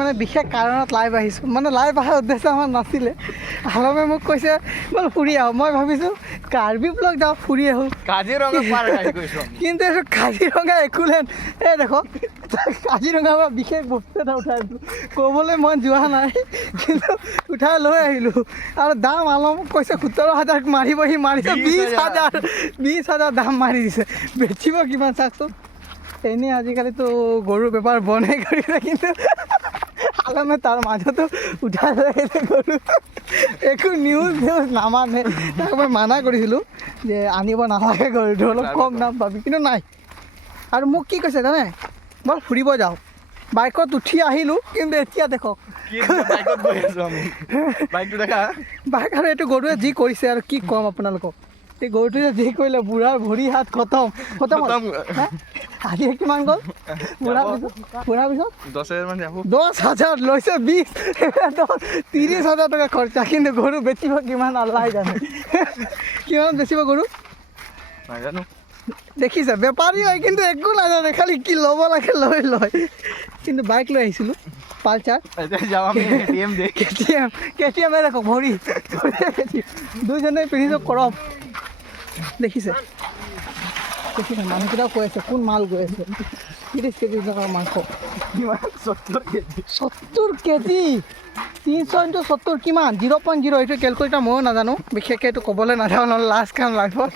মানে বিশেষ কাৰণত লাইভ আহিছোঁ, মানে লাইভ অহাৰ উদ্দেশ্য আমাৰ নাছিলে। আলমে মোক কৈছে ব'ল ফুৰি আহোঁ। মই ভাবিছোঁ কাৰ্বি ব্লক যাওঁ, ফুৰি আহোঁ। কিন্তু এইটো কাজিৰঙা একোলেণ্ড। এই দেখক কাজিৰঙাৰ পৰা বিশেষ বস্তু এটা উঠাই আনিছোঁ। ক'বলৈ মই যোৱা নাই, কিন্তু উঠাই লৈ আহিলোঁ। আৰু দাম আলমক কৈছে 17,000 মাৰিবহি, মাৰিছে 20,000 দাম মাৰি দিছে। বেচিব কিমান চাওকচোন। এনেই আজিকালিতো গৰুৰ বেপাৰ বন্ধই কৰিছে, কিন্তু আলমে তাৰ মাজতো উঠাই লৈ আহিছে গৰু। একো নিউজ নামানে। তাক মই মানা কৰিছিলোঁ যে আনিব নালাগে গৰুটো, অলপ কম দাম পাবি, কিন্তু নাই। আৰু মোক কি কৈছে জানে, ব'ল ফুৰিব যাওঁ। বাইকত উঠি আহিলোঁ, কিন্তু এতিয়া দেখক বাইক আৰু এইটো গৰুৱে যি কৰিছে আৰু কি ক'ম আপোনালোকক। এই গৰুটোৱে যি কৰিলে, বুঢ়াৰ ভৰি হাত খতম। আজি কিমান গ'ল বুঢ়াৰ পিছত 10,000 লৈছে, 30,000 টকা খৰচা। কিন্তু গৰু বেচিব কিমান আল্লাহে জানে। কিমান বেচিব গৰু নাজানো। দেখিছে বেপাৰী হয়, কিন্তু একো নাজানে, খালি কি ল'ব লাগে লৈ লয়। কিন্তু বাইক লৈ আহিছিলোঁ পালচাৰ, KTM দেখক ভৰি দুইজনে পিন্ধিছোঁ কৰপ। দেখিছে মানুহকেইটাও কৈ আছে কোন মাল গৈ আছে। 30 কেজি টকাৰ মাংস, 70 কেজি। 300 × 70 কিমান? 0.0। এইটো কেলকুলেটাৰ ময়ো নাজানো, বিশেষকৈ এইটো ক'বলৈ নাযাওঁ, নহ'লে লাষ্ট কাম লাইফত।